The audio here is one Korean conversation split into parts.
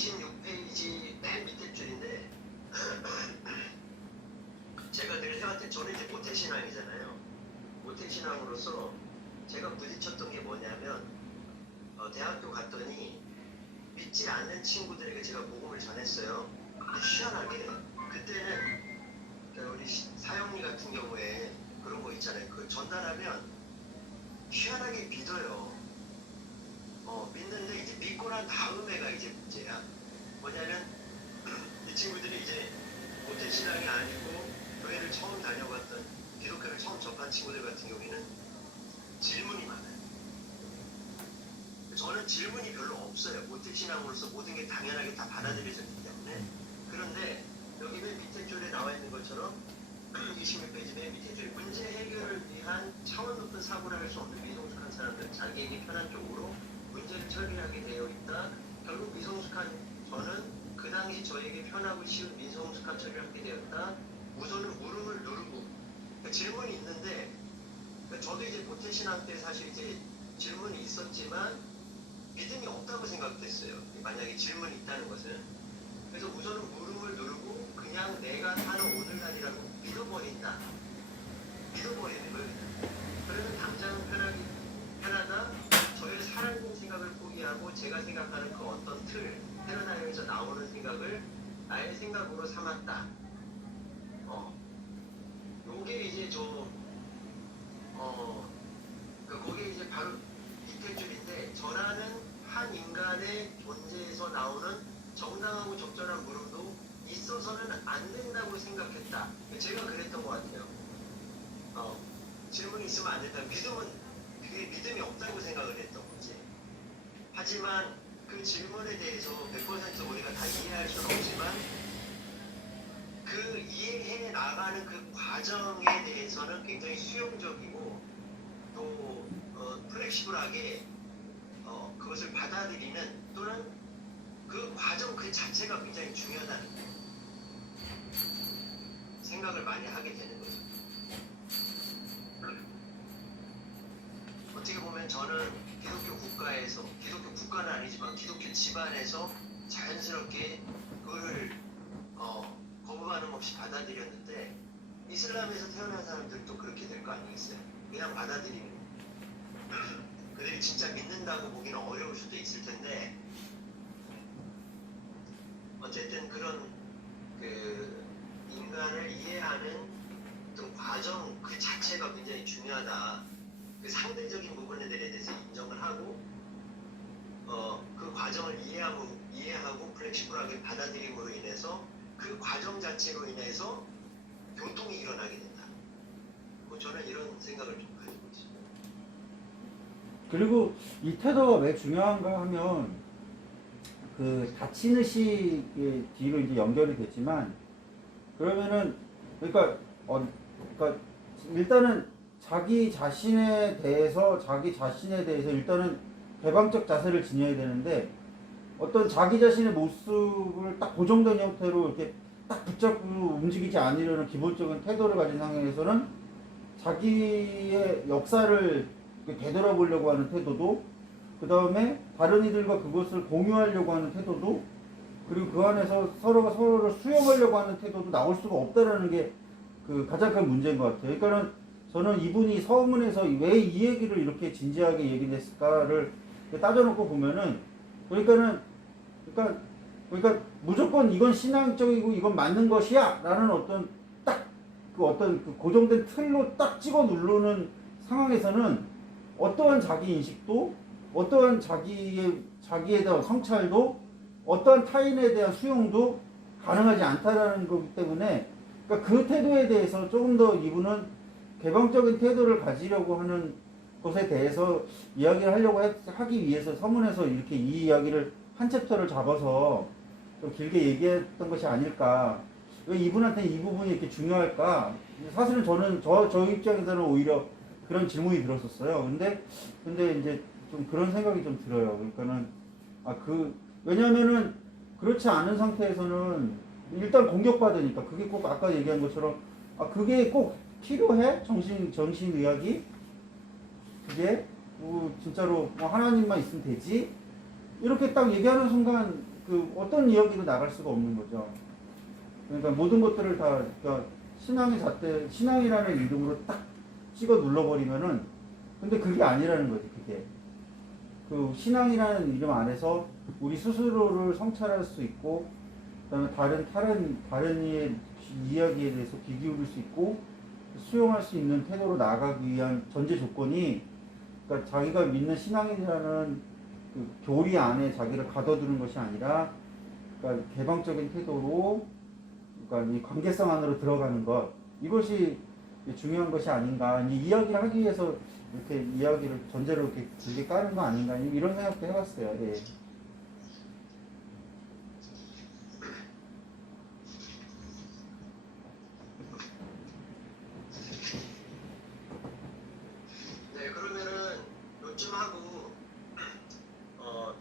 26페이지 맨 밑에 줄인데 제가 늘 해왔던 저는 이제 모태신앙이잖아요. 모태신앙으로서 제가 부딪혔던 게 뭐냐면 대학교 갔더니 믿지 않는 친구들에게 제가 복음을 전했어요. 희한하게 그때는 우리 사형리 같은 경우에 그런 거 있잖아요. 그 전달하면 희한하게 믿어요. 믿는데 이제 믿고 난 다음에가 이제 문제야. 뭐냐면 이 친구들이 이제 모태신앙이 아니고 교회를 처음 다녀봤던 기독교를 처음 접한 친구들 같은 경우에는 질문이 많아요. 저는 질문이 별로 없어요. 모태신앙으로서 모든 게 당연하게 다 받아들여졌기 때문에. 그런데 여기 맨 밑에 줄에 나와 있는 것처럼 26페이지 맨 밑에 줄에 문제 해결을 위한 차원 높은 사고를 할 수 없는 미성숙한 사람들은 자기에게 편한 쪽으로 문제를 처리하게 되어 있다. 결국 미성숙한 저는 그 당시 저에게 편하고 쉬운 미성숙한 처리를 하게 되었다. 우선은 무릎을 누르고 질문이 있는데 저도 이제 모태신앙 때 사실 이제 질문이 있었지만 믿음이 없다고 생각됐어요. 만약에 질문이 있다는 것은. 그래서 우선은 무릎을 누르고 그냥 내가 사는 오늘날이라고 믿어버린다. 믿어버리는 거예요. 그러면 당장은 편하다. 저의 살아있는 생각을 포기하고 제가 생각하는 그 어떤 틀, 패러다임에서 나오는 생각을 나의 생각으로 삼았다. 요게 이제 거기에 이제 바로 밑에 줄인데 저라는 한 인간의 존재에서 나오는 정당하고 적절한 물음도 있어서는 안 된다고 생각했다. 제가 그랬던 것 같아요. 질문이 있으면 안 된다. 그게 믿음이 없다고 생각을 했던 거지. 하지만 그 질문에 대해서 100% 우리가 다 이해할 수는 없지만 그 이해해 나가는 그 과정에 대해서는 굉장히 수용적이고 또 플렉시블하게 그것을 받아들이는 또는 그 과정 그 자체가 굉장히 중요하다는 생각을 많이 하게 되는 거죠. 어떻게 보면 저는 기독교 국가는 아니지만 기독교 집안에서 자연스럽게 그거를 거부 반응 없이 받아들였는데 이슬람에서 태어난 사람들도 그렇게 될 거 아니겠어요? 그냥 받아들이는 그들이 진짜 믿는다고 보기는 어려울 수도 있을 텐데 어쨌든 그런 그 인간을 이해하는 어떤 과정 그 자체가 굉장히 중요하다. 그 상대적인 부분들에 대해서 인정을 하고 그 과정을 이해하고 플렉시블하게 받아들임으로 인해서 그 과정 자체로 인해서 교통이 일어나게 된다. 저는 이런 생각을 좀 가지고 있습니다. 그리고 이 태도가 왜 중요한가 하면 그 닫힌 의식의 뒤로 이제 연결이 됐지만 그러면은 그러니까 일단은 자기 자신에 대해서 일단은 개방적 자세를 지녀야 되는데 어떤 자기 자신의 모습을 딱 고정된 형태로 이렇게 딱 붙잡고 움직이지 않으려는 기본적인 태도를 가진 상황에서는 자기의 역사를 되돌아보려고 하는 태도도 그 다음에 다른 이들과 그것을 공유하려고 하는 태도도 그리고 그 안에서 서로가 서로를 수용하려고 하는 태도도 나올 수가 없다라는 게 그 가장 큰 문제인 것 같아요. 그러니까는 저는 이분이 서문에서 왜 이 얘기를 이렇게 진지하게 얘기했을까를 따져놓고 보면은 그러니까 무조건 이건 신앙적이고 이건 맞는 것이야 라는 어떤 딱 그 어떤 그 고정된 틀로 딱 찍어 누르는 상황에서는 어떠한 자기 인식도 어떠한 자기에 대한 성찰도 어떠한 타인에 대한 수용도 가능하지 않다라는 거기 때문에 그러니까 그 태도에 대해서 조금 더 이분은 개방적인 태도를 가지려고 하는 것에 대해서 이야기를 하려고 하기 위해서 서문에서 이렇게 이 이야기를 한 챕터를 잡아서 좀 길게 얘기했던 것이 아닐까. 왜 이분한테 이 부분이 이렇게 중요할까? 사실은 저는 저 입장에서는 오히려 그런 질문이 들었었어요. 근데 이제 좀 그런 생각이 좀 들어요. 그러니까는 왜냐면은 그렇지 않은 상태에서는 일단 공격받으니까 그게 꼭 아까 얘기한 것처럼 그게 꼭 필요해? 정신의학이? 그게 진짜로 하나님만 있으면 되지? 이렇게 딱 얘기하는 순간 그 어떤 이야기도 나갈 수가 없는 거죠. 그러니까 모든 것들을 다 그러니까 신앙의 잣대, 신앙이라는 이름으로 딱 찍어 눌러버리면은 근데 그게 아니라는 거지. 그게 그 신앙이라는 이름 안에서 우리 스스로를 성찰할 수 있고 그다음에 다른 이의 이야기에 대해서 귀 기울일 수 있고 수용할 수 있는 태도로 나아가기 위한 전제 조건이 그러니까 자기가 믿는 신앙이라는 그 교리 안에 자기를 가둬두는 것이 아니라 그러니까 개방적인 태도로 그러니까 이 관계성 안으로 들어가는 것 이것이 중요한 것이 아닌가 이 이야기를 하기 위해서 이렇게 이야기를 전제로 이렇게 길게 까는 거 아닌가 이런 생각도 해봤어요. 예. 네, 그러면은 요쯤 하고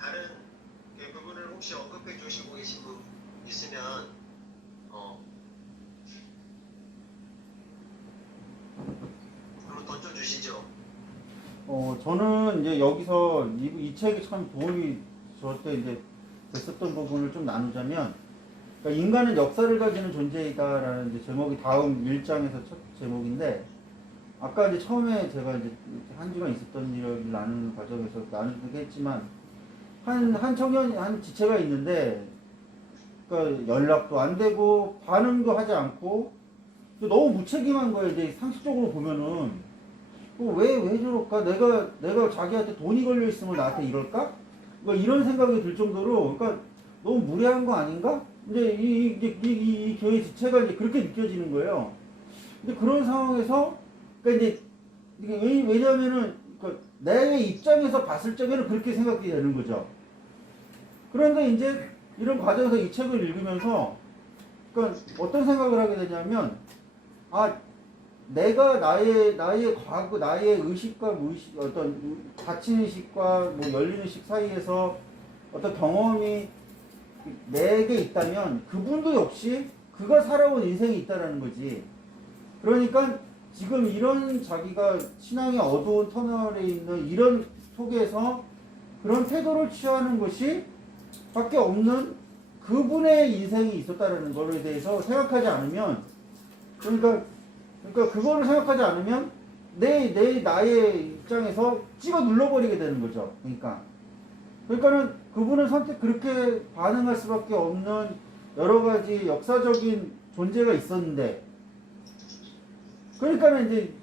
다른 그 부분을 혹시 언급해 주시고 계신 분 있으면 한번 던져 주시죠. 저는 이제 여기서 이 책이 참 도움이 저한테 이제 됐었던 부분을 좀 나누자면, 그러니까 인간은 역사를 가지는 존재이다라는 이제 제목이 다음 1장에서 첫 제목인데, 아까 이제 처음에 제가 이제 한 주간 있었던 일을 나누는 과정에서 나누기도 했지만, 한 지체가 있는데, 그러니까 연락도 안 되고, 반응도 하지 않고, 너무 무책임한 거예요. 이제 상식적으로 보면은. 왜 저럴까? 내가 자기한테 돈이 걸려 있으면 나한테 이럴까? 그러니까 이런 생각이 들 정도로, 그러니까 너무 무례한 거 아닌가? 이제 이 교회 지체가 이제 그렇게 느껴지는 거예요. 근데 그런 상황에서, 그러니까 이제, 왜냐면은, 그러니까 내 입장에서 봤을 적에는 그렇게 생각이 되는 거죠. 그런데 이제 이런 과정에서 이 책을 읽으면서, 그러니까 어떤 생각을 하게 되냐면, 내가 나의 과거, 나의 의식과 무의식, 어떤 가치의식과 뭐 열린의식 사이에서 어떤 경험이 내게 있다면 그분도 역시 그가 살아온 인생이 있다라는 거지. 그러니까 지금 이런 자기가 신앙의 어두운 터널에 있는 이런 속에서 그런 태도를 취하는 것이 밖에 없는 그분의 인생이 있었다라는 것에 대해서 생각하지 않으면 그러니까 그거를 생각하지 않으면 나의 입장에서 찍어 눌러버리게 되는 거죠. 그러니까는 그분은 그렇게 반응할 수밖에 없는 여러 가지 역사적인 존재가 있었는데, 그러니까 이제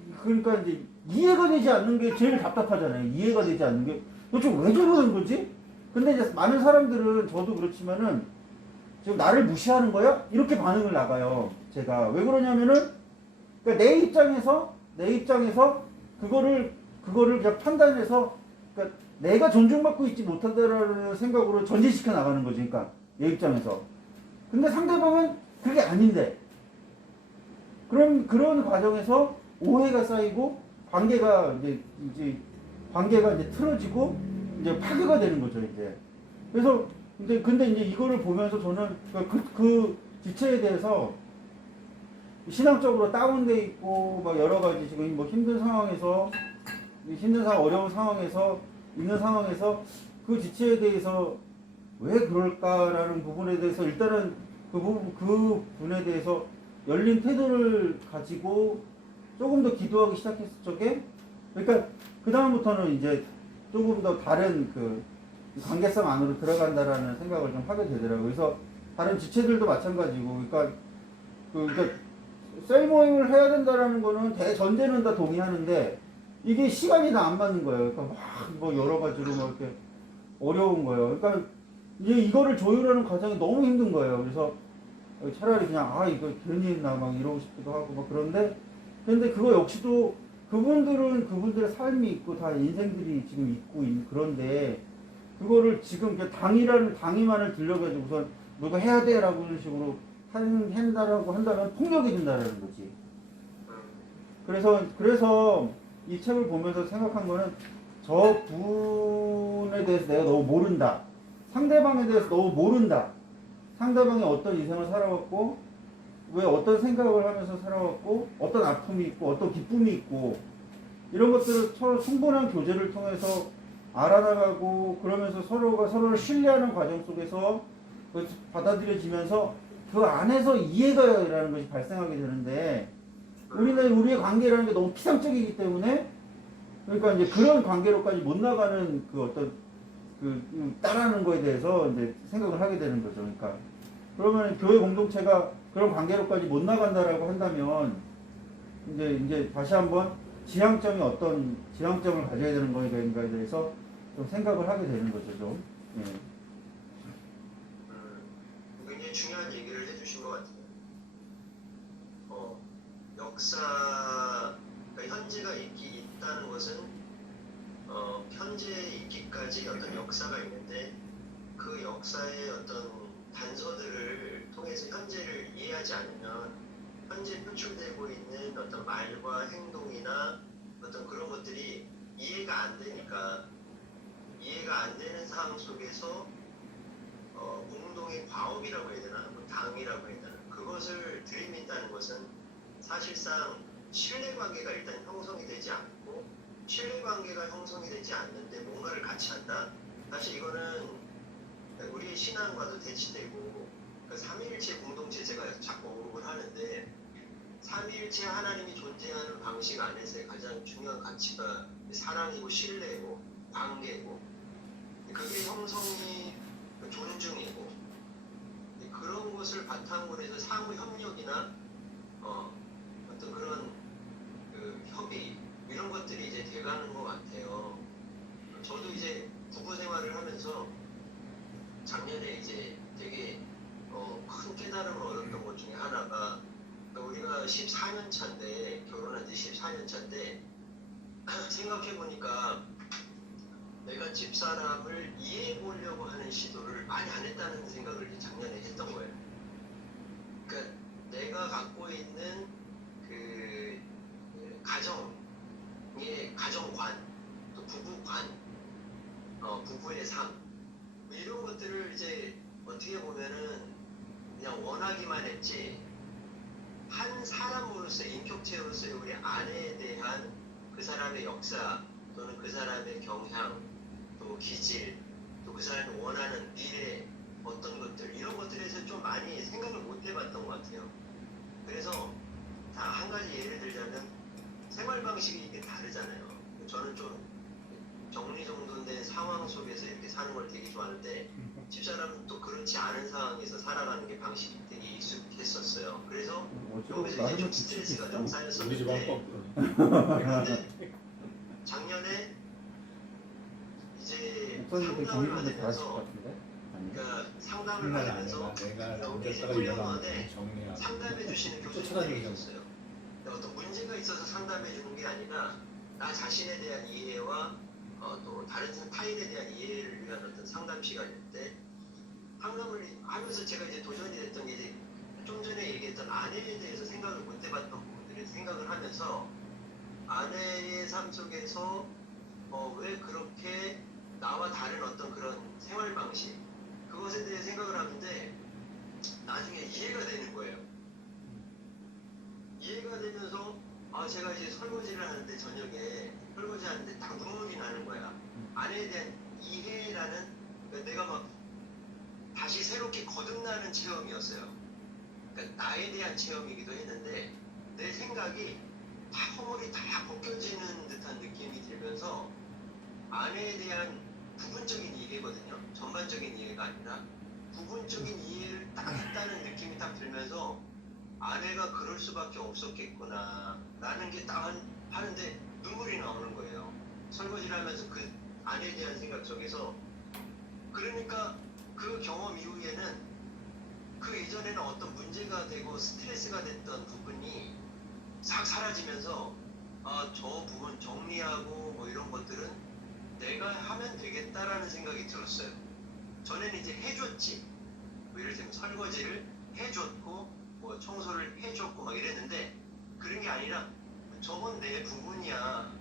이해가 되지 않는 게 제일 답답하잖아요. 이해가 되지 않는 게 도대체 왜 저러는 거지? 근데 이제 많은 사람들은 저도 그렇지만은 지금 나를 무시하는 거야? 이렇게 반응을 나가요. 제가 왜 그러냐면은 그러니까 내 입장에서 그거를 그냥 판단해서 그러니까 내가 존중받고 있지 못한다라는 생각으로 전제시켜 나가는 거지. 그러니까 내 입장에서. 근데 상대방은 그게 아닌데. 그런 과정에서 오해가 쌓이고 관계가 이제 틀어지고 이제 파괴가 되는 거죠, 이제. 그래서 근데 이제 이거를 보면서 저는 그 지체에 대해서 신앙적으로 다운돼 있고 막 여러 가지 지금 뭐 어려운 상황에서 있는 상황에서 그 지체에 대해서 왜 그럴까라는 부분에 대해서 일단은 그 분에 대해서 열린 태도를 가지고 조금 더 기도하기 시작했을 적에 그러니까 그 다음부터는 이제 조금 더 다른 그 관계성 안으로 들어간다라는 생각을 좀 하게 되더라고요. 그래서 다른 지체들도 마찬가지고 그러니까 셀 모임을 해야 된다라는 거는 대전제는 다 동의하는데 이게 시간이 다 안 맞는 거예요. 그러니까 뭐 여러 가지로 막 이렇게 어려운 거예요. 그러니까 이제 이거를 조율하는 과정이 너무 힘든 거예요. 그래서 차라리 그냥 이거 괜히 했나 막 이러고 싶기도 하고 막 근데 그거 역시도 그분들은 그분들의 삶이 있고 다 인생들이 지금 있고 그런데 그거를 지금 당위만을 들려가지고선 누가 해야 돼라고 이런 식으로 한다라고 한다면 폭력이 된다라는 거지. 그래서 이 책을 보면서 생각한 거는 저 분에 대해서 내가 너무 모른다. 상대방에 대해서 너무 모른다. 상대방이 어떤 인생을 살아왔고 왜 어떤 생각을 하면서 살아왔고 어떤 아픔이 있고 어떤 기쁨이 있고 이런 것들을 서로 충분한 교제를 통해서 알아나가고 그러면서 서로가 서로를 신뢰하는 과정 속에서 그것이 받아들여지면서 그 안에서 이해가라는 것이 발생하게 되는데 우리의 관계라는 게 너무 피상적이기 때문에 그러니까 이제 그런 관계로까지 못 나가는 그 어떤 따라하는 거에 대해서 이제 생각을 하게 되는 거죠. 그러니까 그러면 교회 공동체가 그런 관계로까지 못 나간다라고 한다면 이제 다시 한번 어떤 지향점을 가져야 되는 거인가에 대해서 좀 생각을 하게 되는 거죠. 좀. 예. 굉장히 중요한 얘기를 해주신 것 같아요. 역사, 그러니까 현재가 있다는 것은 현재에 있기까지 어떤 역사가 있는데 그 역사의 어떤 단서들을 통해서 현재를 이해하지 않으면 현재 표출되고 있는 어떤 말과 행동이나 어떤 그런 것들이 이해가 안 되니까 이해가 안 되는 상황 속에서 공동의 과업이라고 해야 되나, 뭐 당이라고 해야 되나, 그것을 들이민다는 것은 사실상 신뢰관계가 일단 형성이 되지 않고 신뢰관계가 형성이 되지 않는데 뭔가를 같이 한다. 사실 이거는 우리의 신앙과도 대치되고 그 삼위일체 공동체 제가 자꾸 언급을 하는데 삼위일체 하나님이 존재하는 방식 안에서의 가장 중요한 가치가 사랑이고 신뢰고 관계고 그게 형성이 존중이고 그런 것을 바탕으로 해서 상호 협력이나 어떤 그런 협의 이런 것들이 이제 돼가는 것 같아요. 저도 이제 부부 생활을 하면서 작년에 이제 되게 큰 깨달음을 얻었던 것 중에 하나가 우리가 14년 차인데 결혼한 지 14년 차인데 생각해 보니까 내가 집사람을 이해해 보려고 하는 시도를 많이 안 했다는 생각을 작년에 했던 거예요. 그러니까 내가 갖고 있는 그 가정의 가정관, 또 부부관, 부부의 삶 이런 것들을 이제 어떻게 보면은 그냥 원하기만 했지 한 사람으로서의 인격체로서의 우리 아내에 대한 그 사람의 역사 또는 그 사람의 경향 또 기질 또 그 사람이 원하는 미래 어떤 것들 이런 것들에 대해서 좀 많이 생각을 못 해봤던 것 같아요. 그래서 다 한 가지 예를 들자면 생활 방식이 이게 다르잖아요. 저는 좀 정리정돈된 상황 속에서 이렇게 사는 걸 되게 좋아하는데 집사람은 또 그렇지 않은 상황에서 살아가는 게 방식이 되게 익숙했었어요. 그래서 여기서 이제 좀 스트레스가 좀 우리 집 쌓였었는데 한법 그런데 작년에 이제 목사님도 상담을 정리를 다 하실 것 받으면서 같은데? 아니요? 그러니까 상담을 받으면서 내가 여기 이제 남겼다가 일어나면 훌륭한데 정리하고 상담해 주시는 교수님이 쫓아다니는 있었어요. 어떤 문제가 있어서 상담해 주는 게 아니라 나 자신에 대한 이해와 또 다른 타인에 대한 이해를 위한 어떤 상담 시간인데 상담을 하면서 제가 이제 도전이 됐던 게 이제 좀 전에 얘기했던 아내에 대해서 생각을 못 해봤던 부분들을 생각을 하면서 아내의 삶 속에서 왜 그렇게 나와 다른 어떤 그런 생활 방식 그것에 대해 생각을 하는데 나중에 이해가 되는 거예요. 이해가 되면서 제가 이제 설거지를 하는데 저녁에 설거지 하는데 딱 눈물이 나는 거야. 아내에 대한 이해라는 그러니까 내가 막 다시 새롭게 거듭나는 체험이었어요. 그러니까 나에 대한 체험이기도 했는데 내 생각이 다 허물이 다 벗겨지는 듯한 느낌이 들면서 아내에 대한 부분적인 이해거든요. 전반적인 이해가 아니라 부분적인 이해를 딱 했다는 느낌이 딱 들면서 아내가 그럴 수밖에 없었겠구나 라는 게 딱 하는데 눈물이 나오는 거예요. 설거지를 하면서 그 아내에 대한 생각 속에서 그러니까 그 경험 이후에는 그 이전에는 어떤 문제가 되고 스트레스가 됐던 부분이 싹 사라지면서 저 부분 정리하고 뭐 이런 것들은 내가 하면 되겠다라는 생각이 들었어요. 전에는 이제 해줬지. 뭐 예를 들면 설거지를 해줬고 뭐 청소를 해줬고 막 이랬는데 그런 게 아니라 저건 내 부분이야.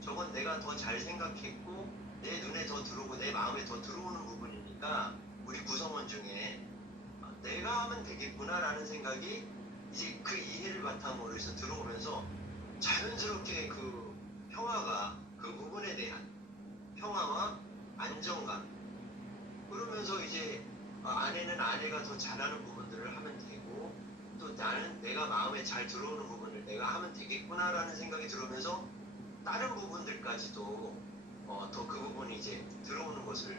저건 내가 더 잘 생각했고 내 눈에 더 들어오고 내 마음에 더 들어오는 부분이니까 우리 구성원 중에 내가 하면 되겠구나라는 생각이 이제 그 이해를 바탕으로 해서 들어오면서 자연스럽게 그 평화가 그 부분에 대한 평화와 안정감 그러면서 이제 아내는 아내가 더 잘하는 부분들을 하면 되고 또 나는 내가 마음에 잘 들어오는 부분을 내가 하면 되겠구나라는 생각이 들어오면서 다른 부분들까지도 더 그 부분이 이제 들어오는 것을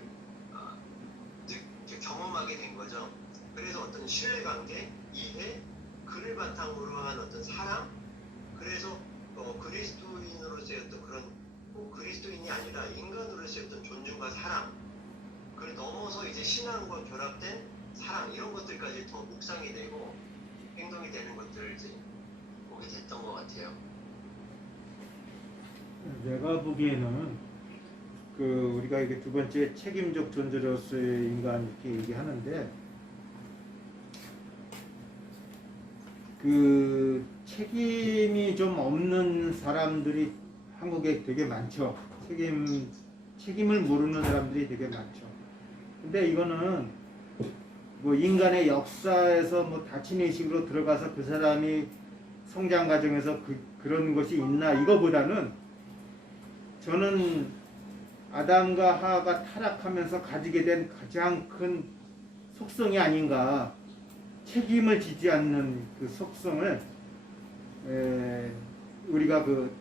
이제 경험하게 된 거죠. 그래서 어떤 신뢰관계, 이해, 그를 바탕으로 한 어떤 사랑, 그래서 그리스도인으로서의 어떤 그런 그리스도인이 아니라 인간으로서의 어떤 존중과 사랑, 그를 넘어서 이제 신앙과 결합된 사랑 이런 것들까지 더 묵상이 되고 행동이 되는 것들을 이제 보게 됐던 것 같아요. 내가 보기에는 우리가 이게 두 번째 책임적 존재로서의 인간 이렇게 얘기하는데 그 책임이 좀 없는 사람들이 한국에 되게 많죠. 책임을 모르는 사람들이 되게 많죠. 근데 이거는 뭐 인간의 역사에서 뭐 다친 의식으로 들어가서 그 사람이 성장 과정에서 그런 것이 있나 이거보다는 저는 아담과 하와가 타락하면서 가지게 된 가장 큰 속성이 아닌가, 책임을 지지 않는 그 속성을 우리가 그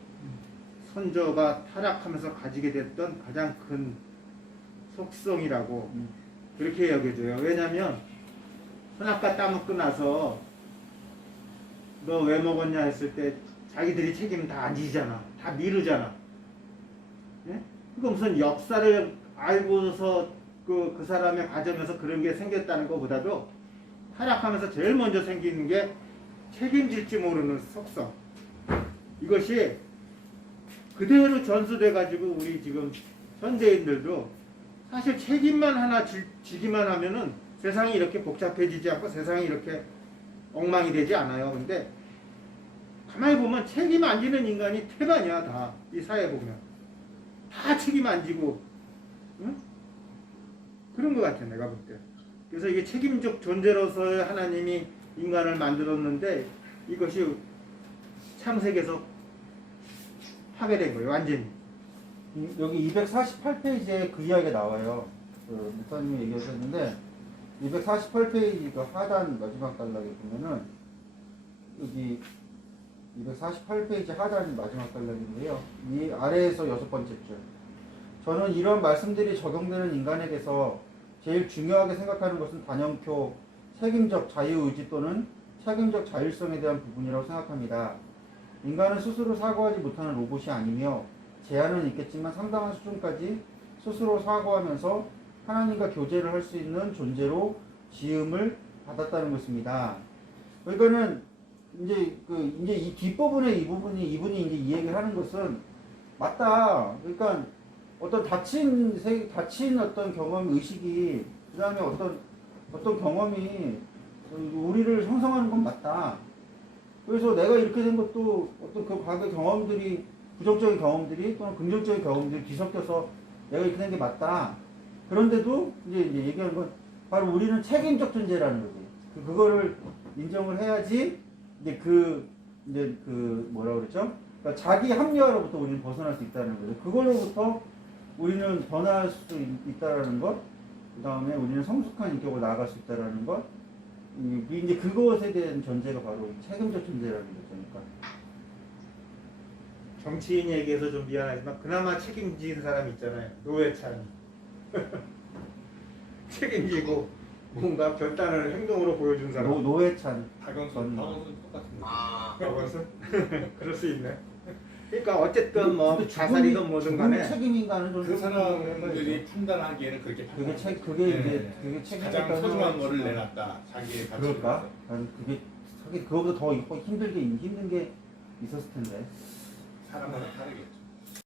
선조가 타락하면서 가지게 됐던 가장 큰 속성이라고 그렇게 여겨져요. 왜냐하면 선악과 따먹고 나서 너 왜 먹었냐 했을 때 자기들이 책임 다 안 지잖아. 다 미루잖아. 예? 그거 무슨 역사를 알고서 그 사람의 과정에서 그런 게 생겼다는 것보다도 타락하면서 제일 먼저 생기는 게 책임질지 모르는 속성. 이것이 그대로 전수돼 가지고 우리 지금 현대인들도 사실 책임만 하나 지기만 하면은 세상이 이렇게 복잡해지지 않고 세상이 이렇게 엉망이 되지 않아요. 근데 가만히 보면 책임 안 지는 인간이 태반이야. 다 이 사회 보면 다 책임 안 지고, 응? 그런 것 같아 내가 볼 때. 그래서 이게 책임적 존재로서 하나님이 인간을 만들었는데 이것이 창세기에서 파괴된 거예요. 완전히. 여기 248페이지에 그 이야기가 나와요. 목사님이 얘기하셨는데 248페이지 그 하단 마지막 단락에 보면은 여기 248페이지 하단 마지막 단락인데요. 이 아래에서 6번째 줄. 저는 이런 말씀들이 적용되는 인간에게서 제일 중요하게 생각하는 것은 단연코 책임적 자유의지 또는 책임적 자율성에 대한 부분이라고 생각합니다. 인간은 스스로 사고하지 못하는 로봇이 아니며 제한은 있겠지만 상당한 수준까지 스스로 사고하면서 하나님과 교제를 할 수 있는 존재로 지음을 받았다는 것입니다. 그러니까는 이제 이 뒷부분의 이분이 이제 이 얘기를 하는 것은 맞다. 그러니까 어떤 다친 어떤 경험 의식이 그다음에 어떤 경험이 우리를 형성하는 건 맞다. 그래서 내가 이렇게 된 것도 어떤 그 과거 경험들이 부정적인 경험들이 또는 긍정적인 경험들이 뒤섞여서 내가 이렇게 된 게 맞다. 그런데도 이제 얘기하는 건 바로 우리는 책임적 존재라는 거지. 그거를 인정을 해야지 이제 뭐라 그랬죠? 그러니까 자기 합리화로부터 우리는 벗어날 수 있다는 거죠. 그걸로부터 우리는 변화할 수 있다라는 것, 그 다음에 우리는 성숙한 인격으로 나아갈 수 있다라는 것, 이제 그것에 대한 전제가 바로 책임적 존재라는 거죠. 그러니까. 정치인 얘기해서 좀 미안하지만 그나마 책임진 사람 있잖아요. 노회찬. 책임지고 뭔가 결단을 행동으로 보여준 사람. 노회찬. 박영선 똑같은데. 박원순? 그럴 수 있네. 그러니까 어쨌든 뭐 자살이든 뭐든 간에 책임인가는 좀 그 사람들이 판단하기에는 그렇게 그게 판단하는 책임 가장 소중한 거를 내놨다. 자기의 가치를 그럴까? 난 그게 그거보다 더 힘든 게 있었을 텐데. 사람마다 다르겠죠.